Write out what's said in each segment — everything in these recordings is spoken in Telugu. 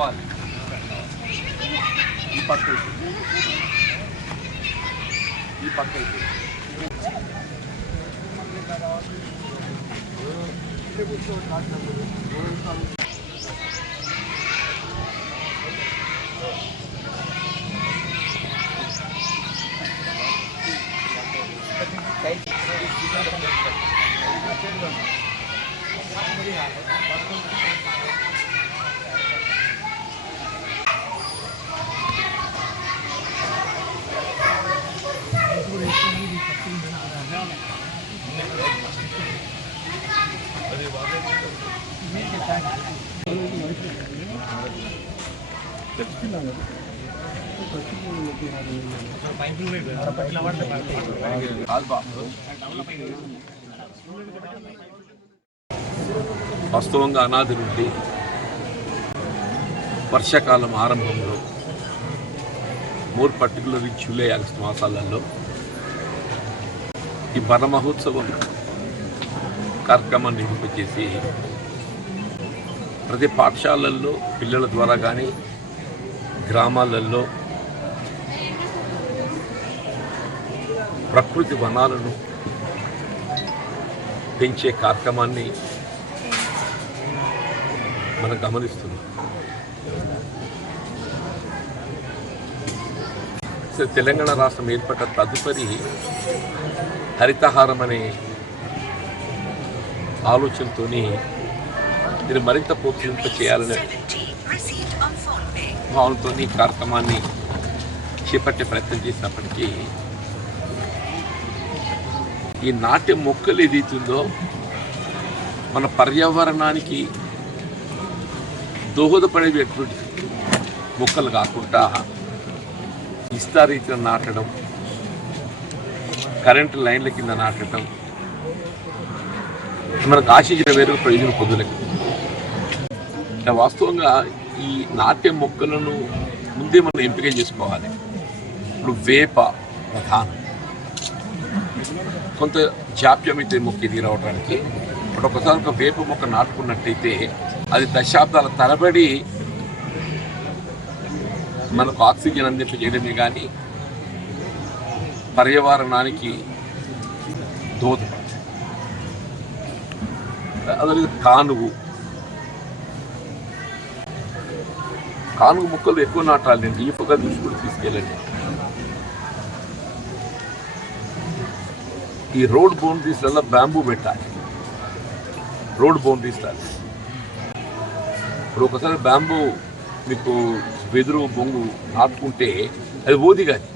ఈ పక్క ఈ పక్క వాస్తవంగా అనాది నుండి వర్షాకాలం ఆరంభంలో మోర్ పర్టికులర్లీ జూలై ఆగస్టు మాసాలలో ఈ వన మహోత్సవం కార్యక్రమాన్ని నిర్వహించేసి ప్రతి పాఠశాలల్లో పిల్లల ద్వారా కానీ గ్రామాలలో ప్రకృతి వనాలను పెంచే కార్యక్రమాన్ని మనం గమనిస్తున్నాం. తెలంగాణ రాష్ట్రం ఏర్పడ్డ తదుపరి హరితహారం అనే ఆలోచనతో దీన్ని మరింత ప్రోత్సహింప చేయాలనే భావనతో ఈ కార్యక్రమాన్ని చేపట్టే ప్రయత్నం చేసినప్పటికీ ఈ నాట్య మొక్కలు ఏదైతుందో మన పర్యావరణానికి దోహదపడేటువంటి మొక్కలు కాకుండా విస్తారీతిగా నాటడం, కరెంటు లైన్ల కింద నాటడం మనకు ఆశించిన వేరే ప్రయోజనం పొందలేక వాస్తవంగా ఈ నాట్య మొక్కలను ముందే మనం ఎంపిక చేసుకోవాలి. ఇప్పుడు వేప ప్రధానం, కొంత జాప్యం అయితే మొక్క ఎదిగి రావడానికి. ఇప్పుడు ఒకసారి ఒక వేప మొక్క నాటుకున్నట్టయితే అది దశాబ్దాల తరబడి మనకు ఆక్సిజన్ అందింపజేయడమే కానీ పర్యావరణానికి దోహదపడుతుంది. అదే కానుగు మొక్కలు ఎక్కువ నాటాలి. నేను డీప్గా చూసుకుని తీసుకెళ్ళండి. ఈ రోడ్ బౌండరీస్లలో బ్యాంబూ పెట్టాలి. రోడ్ బౌండరీస్ లాగా ఇప్పుడు ఒకసారి బ్యాంబూ మీకు వెదురు బొంగు నాటుకుంటే అది ఓది కానీ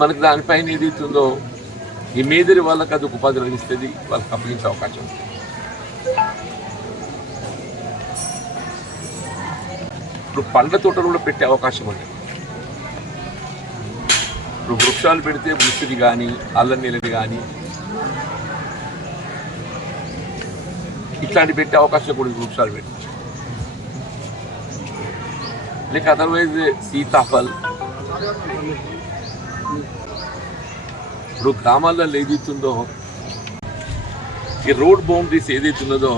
మనకి దానిపైన ఏదైతుందో ఈ మేదరి వాళ్ళకి అది ఉపాధి లభిస్తుంది, వాళ్ళకి అప్పగించే అవకాశం ఉంది. ఇప్పుడు పండ్ల తోటలు కూడా పెట్టే అవకాశం ఉంది. ఇప్పుడు వృక్షాలు పెడితే వృష్టిది కానీ అల్లం నీళ్ళది కానీ ఇట్లాంటి పెట్టే అవకాశం కూడా వృక్షాలు పెట్టి లేక అదర్వైజ్ సీతాఫల్. ఇప్పుడు గ్రామాలలో ఏదైతుందో ఈ రోడ్ బౌండరీస్ ఏదైతున్నదో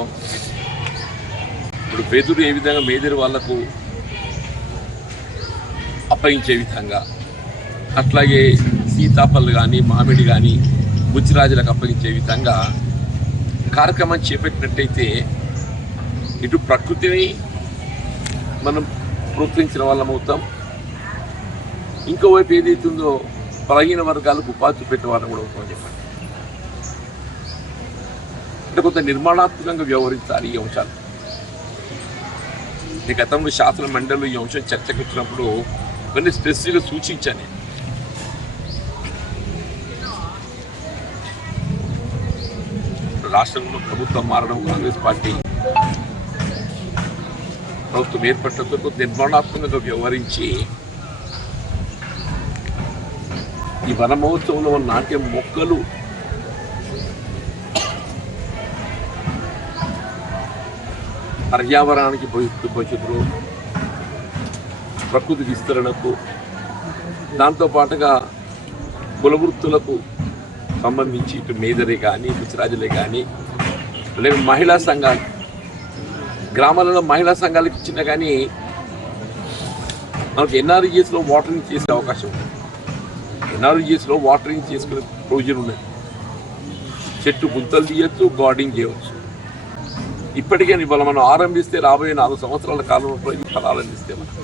ఇప్పుడు వెదురు ఏ విధంగా మేదరి వాళ్లకు అప్పగించే విధంగా అట్లాగే సీతాఫల్ కానీ మామిడి కానీ బుచ్చిరాజులకు అప్పగించే విధంగా కార్యక్రమం చేపట్టినట్టయితే ఇటు ప్రకృతిని మనం ప్రోత్సహించిన వాళ్ళం అవుతాం, ఇంకోవైపు ఏదైతుందో బలహీన వర్గాలకు ఉపాధి పెట్టే వాళ్ళని కూడా అవుతామని చెప్పండి. అంటే కొంత నిర్మాణాత్మకంగా వ్యవహరించాలి ఈ అంశాలు. ఈ గతంలో శాసన మండలిలో ఈ అంశం చర్చకు వచ్చినప్పుడు కొన్ని స్పెసిఫిక్గా సూచించాను. రాష్ట్రంలో ప్రభుత్వం మారడం, కాంగ్రెస్ పార్టీ ప్రభుత్వం ఏర్పడటంతో కొంత నిర్మాణాత్మకంగా వ్యవహరించి ఈ వన మహోత్సవంలో నాట్య మొక్కలు పర్యావరణానికి భవిష్యత్తులో ప్రకృతి విస్తరణకు దాంతోపాటుగా కులవృత్తులకు సంబంధించి ఇటు మేదరే కానీ గుజరాజులే కానీ లేదా మహిళా సంఘాలు గ్రామాలలో మహిళా సంఘాలకు ఇచ్చినా కానీ మనకు ఎన్ఆర్ఈఎస్లో వాటరింగ్ చేసే అవకాశం ఉంది. ఎన్ఆర్ఈఎస్లో వాటరింగ్ చేసుకునే ప్రొవిజన్ ఉన్నది. చెట్టు గుంతలు తీయచ్చు, గార్డింగ్ చేయవచ్చు. ఇప్పటికే ఇవాళ మనం ఆరంభిస్తే రాబోయే 4 సంవత్సరాల కాలంలో ఈ ఫలాలు అందిస్తే మనం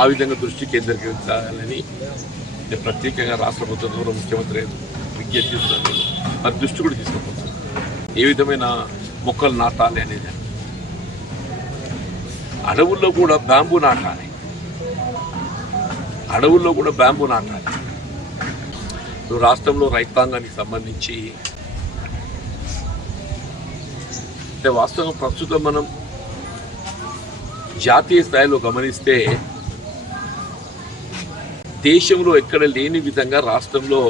ఆ విధంగా దృష్టి కేంద్రీకరించాలని ప్రత్యేకంగా రాష్ట్ర ప్రభుత్వం ద్వారా ముఖ్యమంత్రి విజ్ఞప్తి చేస్తున్నాను. మరి దృష్టి కూడా తీసుకోవచ్చు, ఏ విధమైన మొక్కలు నాటాలి అనేది. అడవుల్లో కూడా బ్యాంబూ నాటాలి. రాష్ట్రంలో రైతాంగానికి సంబంధించి అంటే వాస్తవంగా ప్రస్తుతం మనం జాతీయ స్థాయిలో గమనిస్తే దేశంలో ఎక్కడ లేని విధంగా రాష్ట్రంలో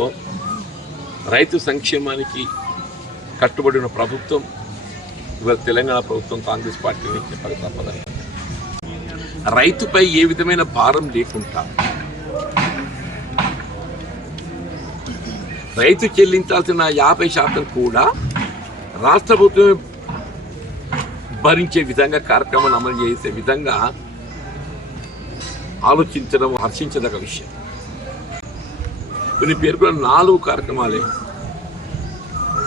రైతు సంక్షేమానికి కట్టుబడిన ప్రభుత్వం ఇవాళ తెలంగాణ ప్రభుత్వం, కాంగ్రెస్ పార్టీని చెప్పక తప్పదని. రైతుపై ఏ విధమైన భారం లేకుండా రైతు చెల్లించాల్సిన 50% కూడా రాష్ట్ర ప్రభుత్వమే భరించే విధంగా కార్యక్రమాన్ని అమలు చేసే విధంగా ఆలోచించడం హర్షించదగ్గ విషయం. కొన్ని పేర్కొన్న 4 కార్యక్రమాలే.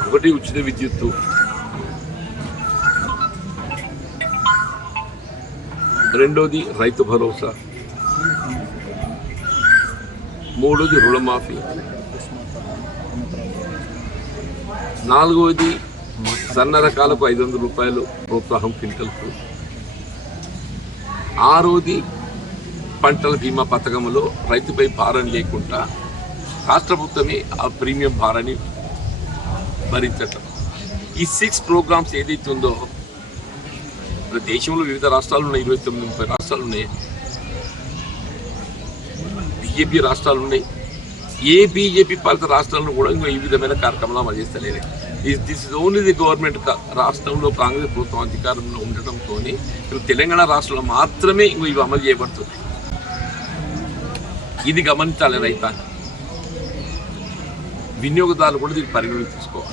ఒకటి ఉచిత విద్యుత్తు, రెండోది రైతు భరోసా, మూడోది రుణమాఫీ, నాలుగవది సన్న రకాలకు 500 రూపాయలు ప్రోత్సాహం క్వింటల్కు, ఆరోది పంటల బీమా పథకంలో రైతుపై భారం లేకుండా రాష్ట్ర ప్రభుత్వమే ఆ ప్రీమియం భారాన్ని భరించటం. ఈ 6 ప్రోగ్రామ్స్ ఏదైతే ఉందో దేశంలో వివిధ రాష్ట్రాలు ఉన్నాయి, 29-30 రాష్ట్రాలు ఉన్నాయి, బీజేపీ రాష్ట్రాలు ఉన్నాయి. ఏ బీజేపీ పాలిత రాష్ట్రాలను కూడా ఇంకా ఈ విధమైన కార్యక్రమాలు అమలు చేస్తలేదు. This is only the government. రాష్ట్రంలో కాంగ్రెస్ ప్రభుత్వం అధికారంలో ఉండటంతో తెలంగాణ రాష్ట్రంలో మాత్రమే ఇవి అమలు చేయబడుతుంది. ఇది గమనించాలి రైతాంగం, వినియోగదారులు కూడా దీన్ని పరిగణలోకి తీసుకోవాలి.